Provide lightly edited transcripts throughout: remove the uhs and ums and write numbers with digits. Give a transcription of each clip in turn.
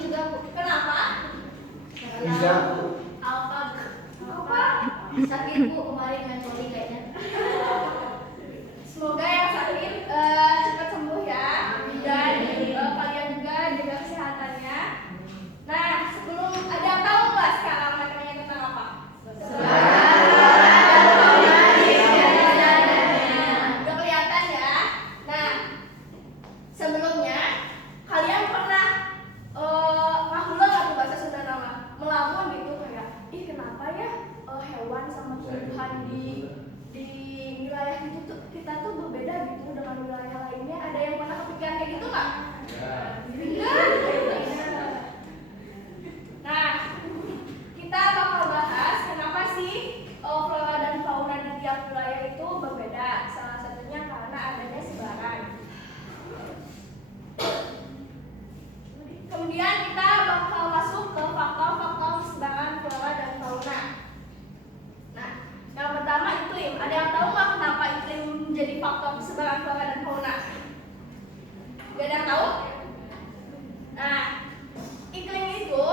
juga Bu. Kenapa? Bisa. Apa? Sakit Bu kemarin main volley kayaknya. Semoga yang sakit cepat sembuh ya. Dan kalian juga jaga kesehatannya. Nah, sebelum ada yang tahu nggak sekarang materinya tentang apa? Udah kelihatan ya. Nah, sebelumnya kalian pernah ngahula nggak tuh bahasa Sunda nama melamun gitu kayak ih kenapa ya hewan sama tumbuhan di wilayah itu tuh kita tuh berbeda gitu dengan wilayah lainnya. Ada yang pernah kepikiran kayak gitu nggak? Enggak. Nah, kita bakal bahas kenapa sih flora dan fauna di tiap wilayah itu berbeda. Salah satunya karena adanya sebaran. Kemudian kita bakal masuk ke faktor-faktor sebaran flora dan fauna. Nah, yang pertama iklim. Ada yang tahu nggak kenapa iklim menjadi faktor sebaran flora dan fauna? Gak ada yang tahu? Nah, iklim itu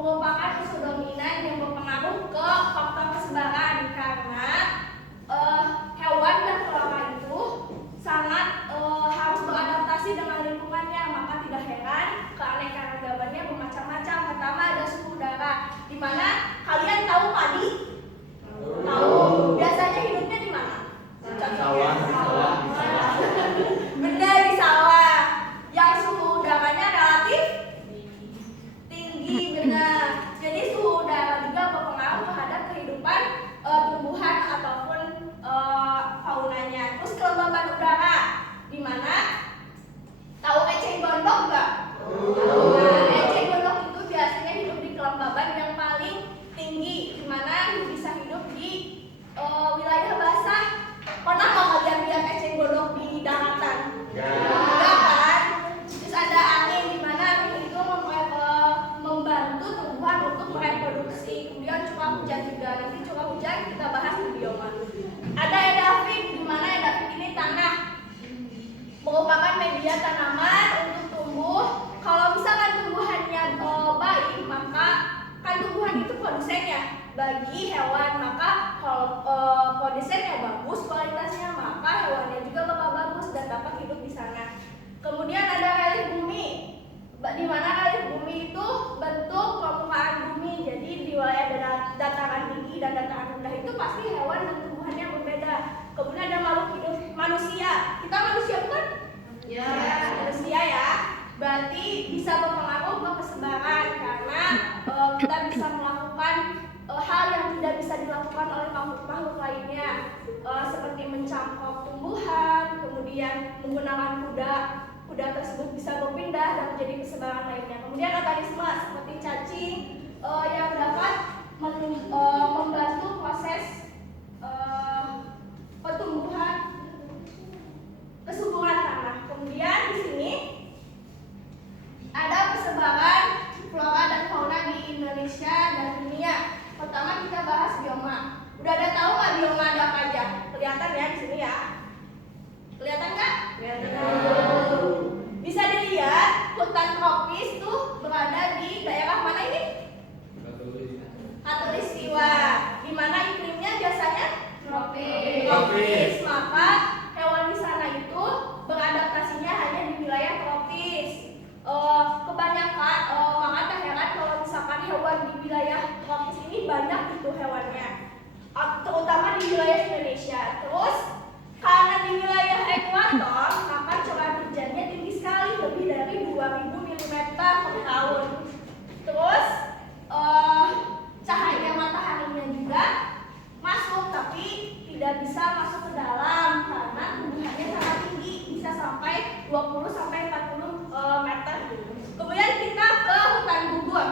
merupakan unsur dominan yang berpengaruh ke faktor kesebaran karena hewan dan flora itu sangat harus beradaptasi dengan lingkungannya, maka tidak heran keanekaragamannya bermacam-macam. Pertama ada suhu udara, di mana kalian tahu padi? Tahu. Biasanya hidupnya di mana? Sawah. Benar, di sawah. Yang suhu udaranya relatif tinggi, benar. Jadi suhu udara juga berpengaruh terhadap kehidupan tumbuhan ataupun faunanya. Terus kelembaban udara, di mana tahu eceng gondok nggak? Nah, eceng gondok itu biasanya hidup di kelembaban yang paling tinggi, di mana bisa hidup di wilayah basah. Pernah nggak kalian lihat eceng gondok di daratan? Enggak kan? Terus ada angin, di mana angin itu membantu tumbuhan untuk mereproduksi. Kemudian curah hujan juga. Nanti curah hujan kita bahas di bioma. Ada edafik, di mana edafik ini tanah merupakan media tanaman untuk tumbuh. Kalau misalkan tumbuhannya baik, maka kan tumbuhan itu produsennya bagi hewan. Maka kalau produsennya bagus kualitasnya, maka hewannya juga bakal bagus dan dapat hidup di sana. Kemudian ada relief bumi, di mana relief bumi itu bentuk permukaan bumi. Jadi di wilayah dataran tinggi dan dataran rendah itu pasti hewan dan tumbuhannya berbeda. Kemudian ada makhluk hidup manusia. Kita manusia bukan? Ya. Manusia ya. Berarti bisa berpengaruh ke kesebaran karena kita bisa melakukan hal yang tidak bisa dilakukan oleh makhluk-makhluk lainnya, seperti mencangkok tumbuhan, kemudian menggunakan kuda. Kuda tersebut bisa berpindah dan menjadi persebaran lainnya. Kemudian organisme seperti cacing yang dapat membantu proses pertumbuhan kesuburan tanah. Kemudian di sini ada persebaran flora dan fauna di Indonesia dan dunia. Pertama kita bahas bioma. Udah ada tahu nggak bioma ada apa aja? Kelihatan ya di sini ya. Kelihatan nggak? Kelihatan. Bisa dilihat hutan tropis tuh berada di daerah mana ini? Khatulistiwa. Di mana iklimnya biasanya tropis. Maka hewan di sana itu beradaptasinya hanya di wilayah tropis. Kebanyakan maka tak heran kalau misalkan hewan di wilayah tropis ini banyak itu hewannya, terutama di wilayah Indonesia. Terus karena di wilayah ekuator, maka curah hujannya tinggi sekali, lebih dari 2000 mm per tahun. Terus cahaya mataharinya juga masuk, tapi tidak bisa masuk ke dalam karena tumbuhannya sangat tinggi, bisa sampai 20 sampai 40 meter. Kemudian kita ke hutan gugur.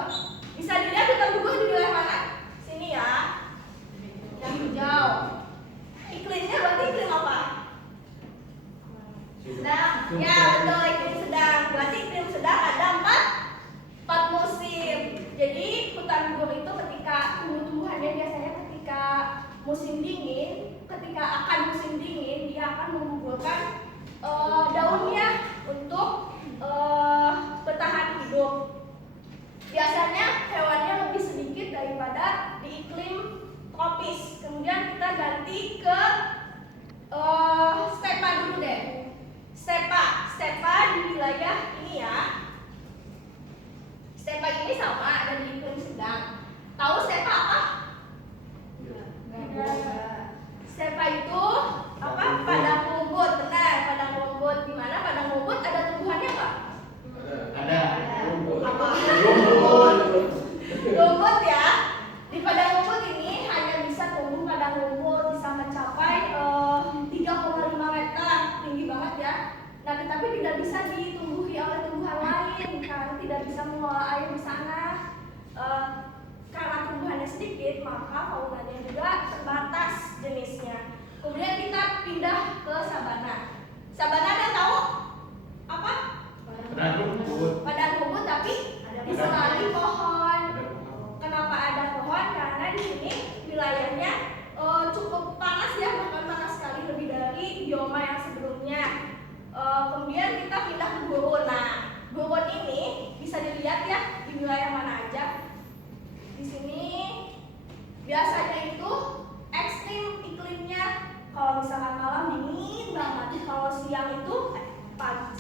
Bisa dilihat hutan gugur di wilayah mana? Sini ya, yang hijau. Iklimnya berarti iklim apa? Sedang. Ya betul, iklim sedang. Berarti iklim sedang ada empat musim. Jadi hutan gugur itu ketika tumbuh-tumbuhannya biasanya ketika musim dingin, ketika akan musim dingin dia akan menggugurkan daunnya untuk bertahan hidup. tidak bisa ditumbuhi oleh tumbuhan lain karena tidak bisa mengolah air di sana. Karena tumbuhannya sedikit, maka faunanya juga terbatas jenisnya. Kemudian kita pindah ke sabana. Sabana ada tahu apa? Padang rumput. Padang rumput tapi diselangi pohon. Kenapa ada pohon? Karena di sini wilayahnya cukup panas ya, bahkan panas sekali lebih dari bioma yang sebelumnya. Kemudian kita pindah ke gurun. Nah, gurun ini bisa dilihat ya di wilayah mana aja. Di sini biasanya itu ekstrim iklimnya. Kalau misalkan malam dingin banget, kalau siang itu panas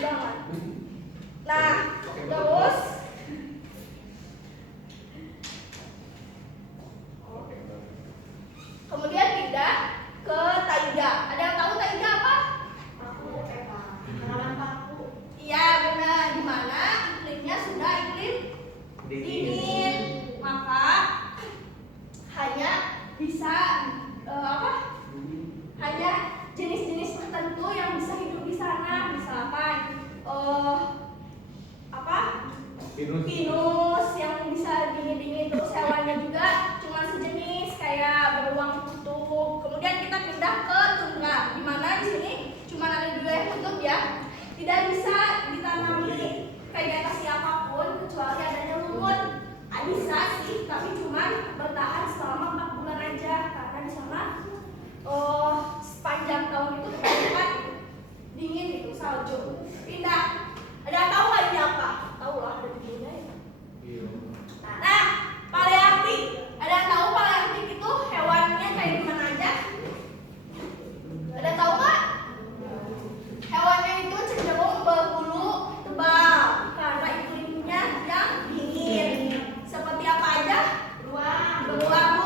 banget. Nah, terus kemudian pindah ke taiga. Ada yang tahu taiga apa? Paku. Iya benar, di mana iklimnya sudah iklim dingin, maka hanya bisa hanya jenis-jenis tertentu yang bisa hidup di sana, misalkan pinus yang bisa dingin-dingin, terus hewannya juga cuma sejenis kayak beruang kutub. Kemudian kita pindah ke tundra, di mana di sini cuma ada 2 yang kutub ya, tidak bisa ditanami vegetasi apapun kecuali adanya lumut. Bisa sih, tapi cuma bertahan selama 4 bulan aja karena di sana sepanjang tahun itu kebanyakan dingin gitu, salju. Pindah. Ada yang tahu nggak ini apa? Tahu lah, ada videonya ya. Nah, palearktik. Ada yang tahu palearktik itu hewannya kayak gimana aja? Ada yang tahu nggak? Hewannya itu cenderung berbulu tebal karena iklimnya yang dingin. Seperti apa aja? Beruang,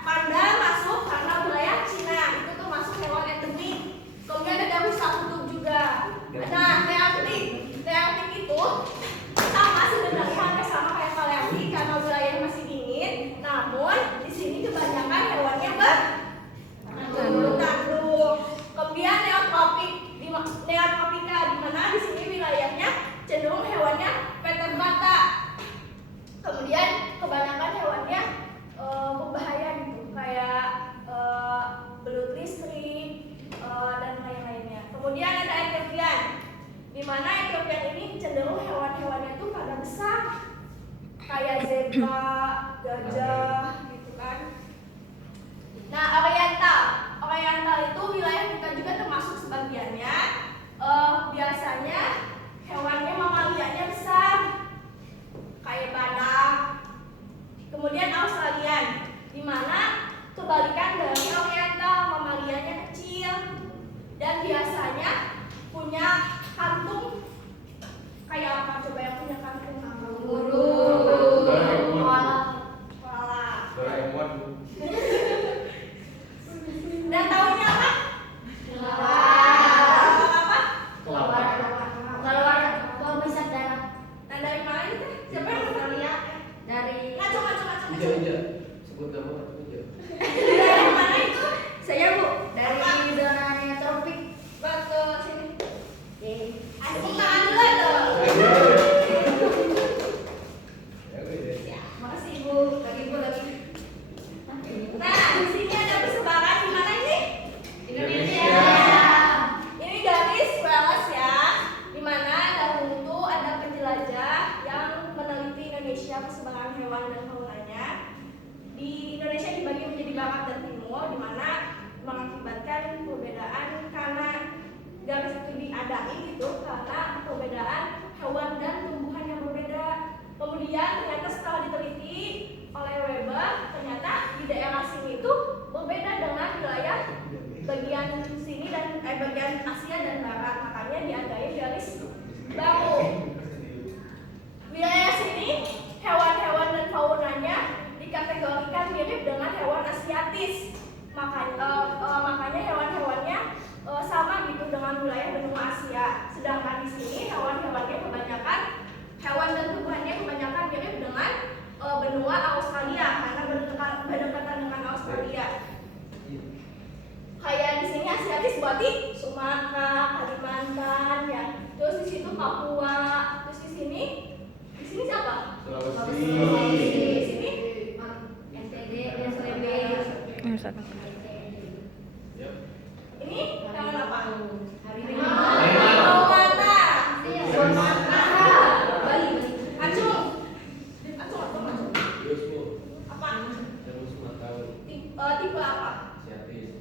panda masuk karena wilayah Cina. Itu tuh masuk hewan endemik. Kemudian ada rusa kutub juga. Nah, Nearktik itu sama sebenarnya hampir sama kayak palearktik karena wilayah masih dingin. Namun di sini kebanyakan hewannya bertanduk. Kemudian neotropika di mana di sini wilayahnya cenderung hewannya vertebrata. Kemudian kebanyakan hewannya berbahaya gitu, kayak belut listrik dan lain-lainnya. Kemudian ada Ethiopian, di mana Ethiopian ini cenderung hewan-hewannya itu pada besar, kayak zebra, gajah, gitu kan. Nah, Oriental itu wilayah kita juga termasuk sebagiannya. Biasanya hewannya mamalianya besar, kayak badak. Kemudian Australian, di mana kebalikan dari Oriental, mamalianya kecil dan biasanya punya kantung. Kayak apa coba yang punya kantung? Burung, koala. Dan tahunya apa? Kelawar bisa darat. Nah, dari mana itu? Siapa yang pernah lihat? Dari ngaco. Sebut nama aja. Dari mana itu? Saya Bu, dari zona tropik. Ke sini. Asik tangan dulu dong. Makasih Ibu. Lagi. Nah, di sini ada persebaran di mana ini? Indonesia. Ini garis Wales ya, di mana dahulu tuh ada penjelajah yang meneliti Indonesia, persebaran hewan dan faunanya. Di Indonesia dibagi menjadi barat dan timur, di mana mengakibatkan perbedaan karena garis itu diadai gitu karena perbedaan hewan dan tumbuhan yang berbeda. Kemudian ternyata setelah diteliti oleh Weber, ternyata di daerah sini itu berbeda dengan wilayah bagian sini dan bagian Asia dan Barat, makanya diadai garis baru. Wilayah sini hewan-hewan dan faunanya dikategorikan mirip dengan hewan asiatis, makanya hewan-hewannya sama gitu dengan wilayah benua Asia. Sedangkan di sini hewan-hewannya kebanyakan, hewan dan tumbuhannya kebanyakan mirip dengan benua Australia karena berdekatan dengan Australia. Kayak di sini asiatis berarti Sumatera, Kalimantan, ya. Terus di situ Papua. Terus di sini siapa? Sulawesi. Di sini NTB, SWB. Yap. ini hewan apa? Harimau. Mana? Sumatera. Bali. Acung. Acung. Yusuf. Apa? Terus Sumatera. Tipe apa? Siatis.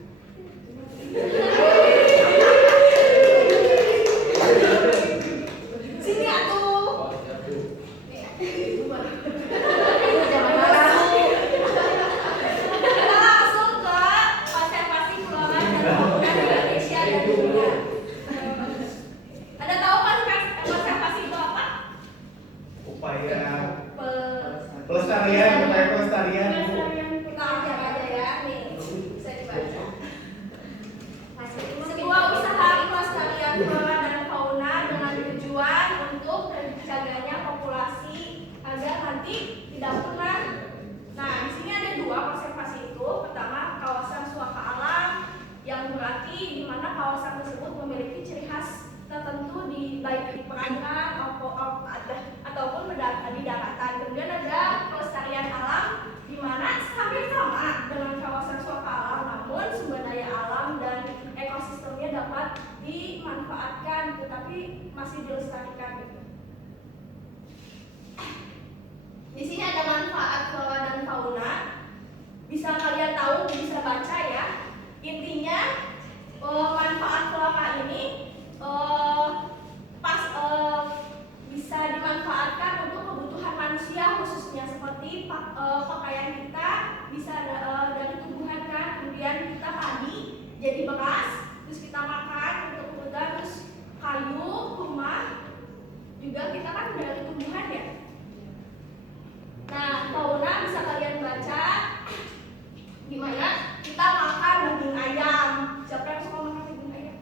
Sini atuh. Oh, siatis. Kita langsung ke konservasi pulau dan fauna Indonesia dan dunia. Ada tahu konservasi itu apa? Upaya Pel- pelestarian, upaya pelestarian. Kita baca aja ya, nih bisa dibaca. Sebuah usaha pelestarian flora dan fauna dengan tujuan untuk terjaganya populasi agar nanti tidak punah. Nah, di sini ada dua konservasi itu. Pertama, kawasan suaka alam yang berarti di mana kawasan tersebut memiliki ciri khas tertentu di baik di perairan ataupun di daratan. Kemudian ada pelestarian alam di mana hampir sama dengan kawasan suaka alam, namun sumber daya alam dan ekosistemnya dapat dimanfaatkan tetapi masih dilestarikan gitu. Di sini ada manfaat flora dan fauna. Bisa kalian tahu, bisa baca ya. Intinya manfaat flora ini bisa dimanfaatkan untuk kebutuhan manusia khususnya seperti pakaian kita bisa dari tumbuhan kan, kemudian kita padi jadi beras, terus kita makan untuk kebutuhan, terus kayu, rumah juga kita kan dari tumbuhan ya. Nah, fauna bisa kalian baca gimana kita makan daging ayam. Siapa yang suka makan daging ayam?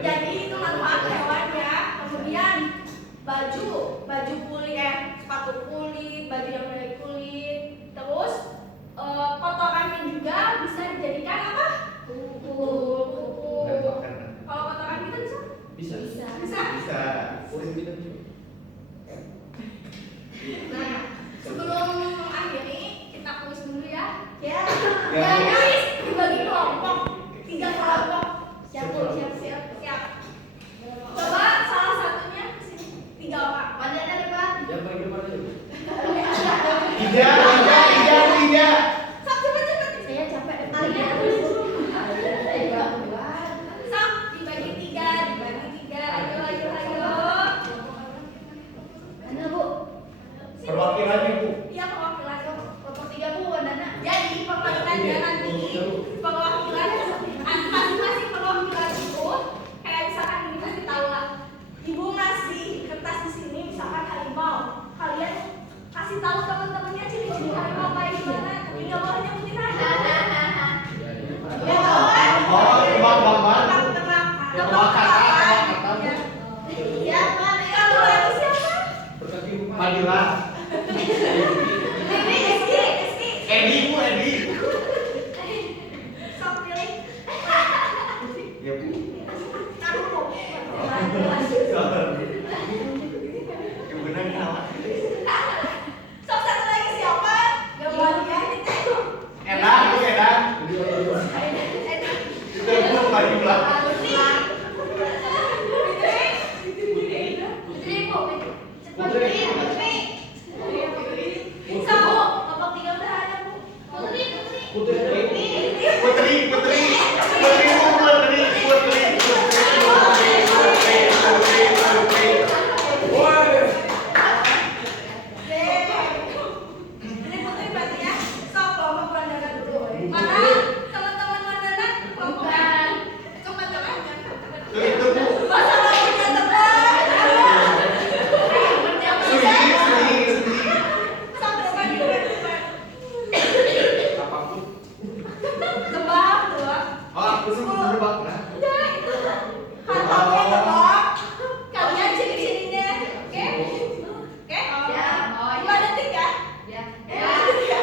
Jadi itu manfaat hewannya. Kemudian baju kulit, sepatu kulit, baju yang dari kulit. Terus kotorannya juga bisa dijadikan apa? Pupuk. Kalau kotoran kita bisa? Bisa. Bisa. Kuring kita bisa. Nah, sebelum mengakhiri kita kuis dulu ya. Ya. Ya. Ya, kuis dibagi kelompok, 3 kelompok. Siap. Coba salah satunya sini 3 orang. Mana dari Pak? Yang paling depan aja. Tiga. Sok cepet. Saya capek Sok dibagi 3. Ayo. Mana Bu? Perwakilannya Bu. Iya, perwakilan. Kelompok 3 Bu, Nana. Jadi perwakilannya nanti perwakilan masing-masing perwakilan itu kayak misalkan ini pasti tahu lah. Ibu ngasih kertas di sini misalkan harimau. Kalian kasih tahu teman-temannya ciri-ciri harimau kayak gimana. Tapi nggak boleh nyebutin aja. Ya kan? Oh, tebak-tebakan. Tebak-tebakan. Ya. Siapa? Satu lagi siapa? Berkaki rumah. Fadila. Rizky. Edi Bu, Edi. Sok pilih. Ya Bu. Taruh. Yang benar kalah. Sok satu lagi siapa? Gak boleh ya. Edan. Itu Bu Fadila. Itu Bu. Apapun. Oh, aku sih berbak nah. Kalian ciri-cirinya, oke? Oke? Siap. 5 detik ya? Ya. 5 detik ya?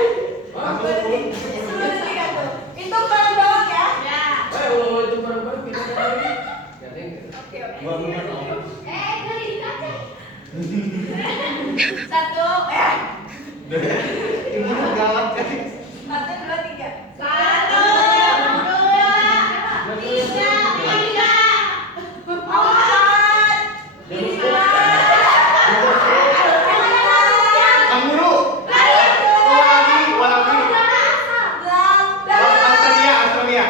10 detik ya tuh. Itu bareng doang ya? Bangungan om. Beli kaca. Satu, Ibu gawat kan? 1, 2, 3. 1, 2, 3, 4, 5. Kanguru. Wallaby. Australia.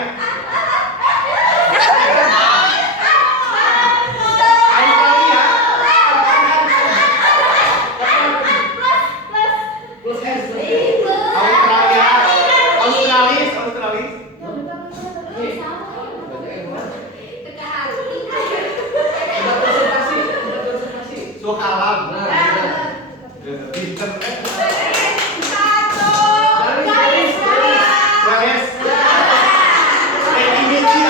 Plus S. Australis. Udah konsentrasi. Suhalam. Nah, Pinter. Satu. garis. Wales. Peggy Michi.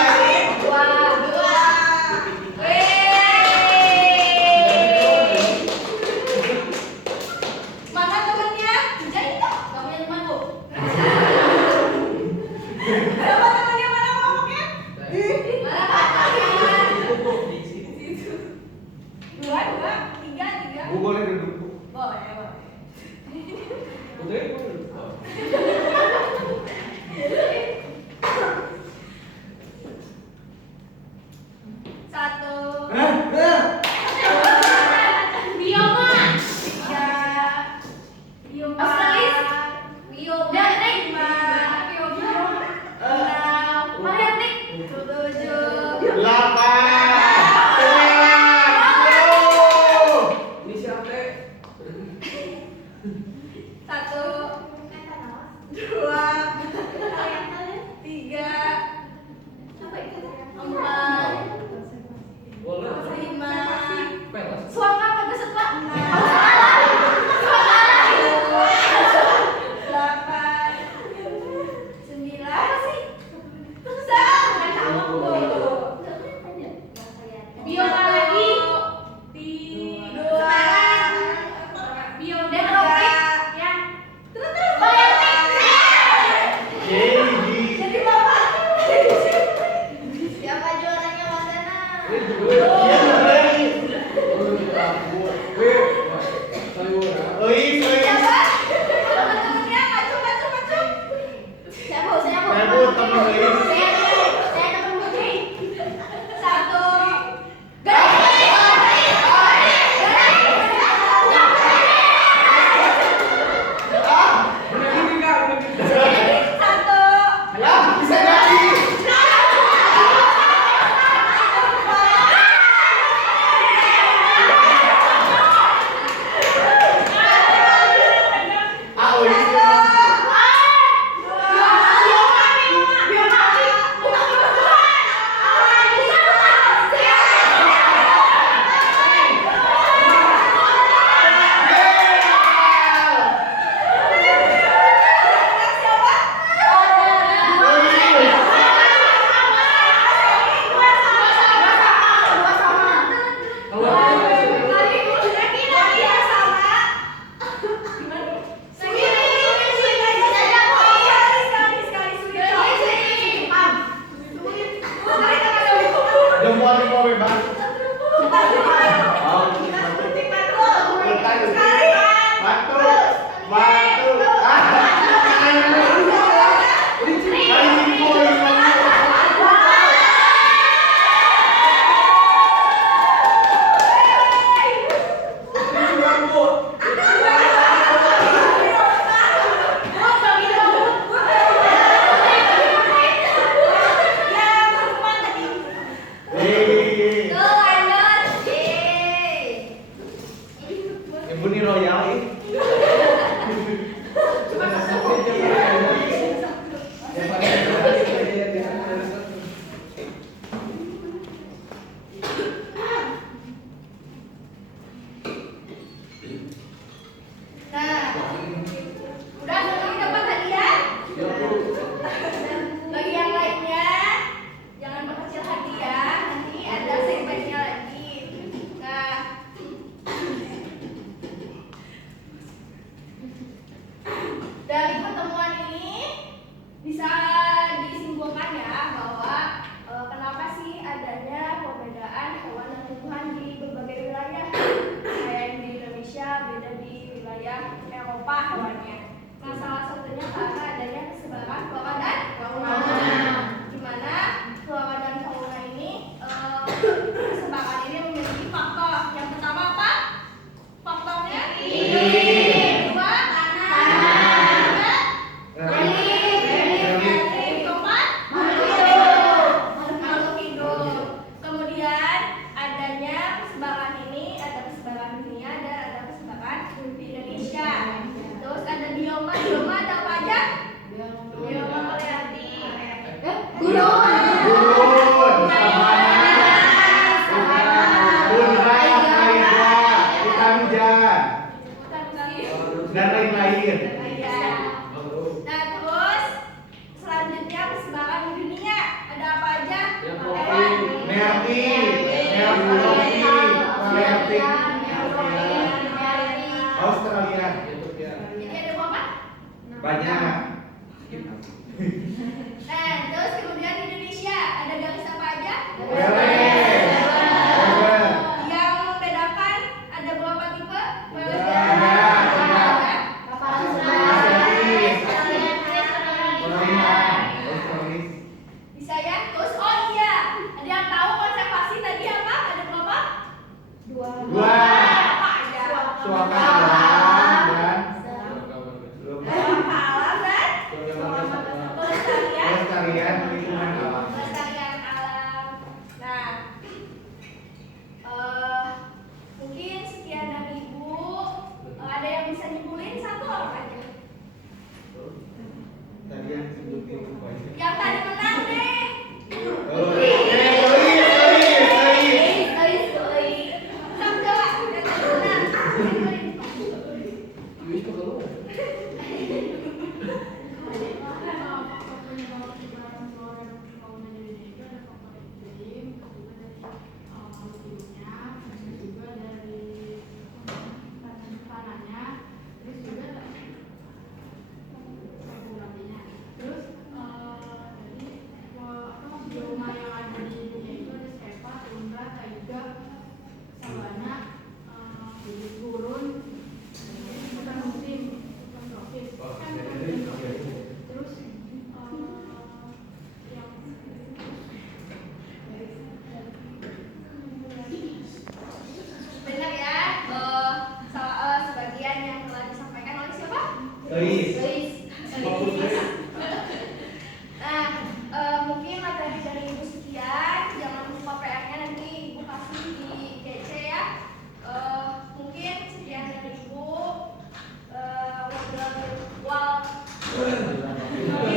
Mana temannya? Jadi toh. Kamu yang teman, Bu. Siapa temannya? Mana kelompoknya? Mana kalian? Dua, 3. Bu boleh duduk. Bu. Boleh. Udah. Satu. Bioma. 3. Australis. Bioma. Lima. Bioma. 6. Mariatik. 7. 8. 9. Ini siapa? 1, 2, 3, 4, Boleh. 5. Pelas. Suaka apa geset, Pak? 8, 9. Apa sih? Bioma lagi. 2. Dendrofit. Ya. Jadi. Jadi bapak. Siapa juaranya Wasana? Ini juga. Iya lagi. Oh, minta ampun. Wih, sayuran. Ois. Siapa? Teman-temannya maju. Siapa? Siapa? Saya Bu teman Ois. Saya teman Putri. 1. Bener ini Kak, bener ini. 1. Ya, bisa jadi. Ah, Ois. Jempol bebas. Batu. Ya, Melty, Melty, Australia. Jadi ada berapa? Banyak. Nah, terus kemudian di Indonesia ada garis apa aja? Weles. Yang membedakan ada berapa tipe? Weles Tiga. dan Tiga. Australia. Australis. bisa ya? Terus oh iya, ada yang tahu konservasi tadi apa? Ada berapa? Dua. Apa aja? Suaka alam dan Alam dan pelestarian. pelestarian lingkungan alam. Pelestarian alam. Nah, mungkin sekian dari Ibu. Ada yang bisa nyimpulin satu orang aja. Tadi yang sebutin apa aja? Yang tadi menang deh. Sama jawab. Yang tadi menang. Itu kalau Benar ya. Sebagian yang telah disampaikan oleh siapa? Nah, mungkin materi dari Ibu sekian. Jangan lupa PR-nya nanti Ibu kasih di GC ya. Mungkin sekian dari Ibu. Wabillahi taufiq wal hidayah.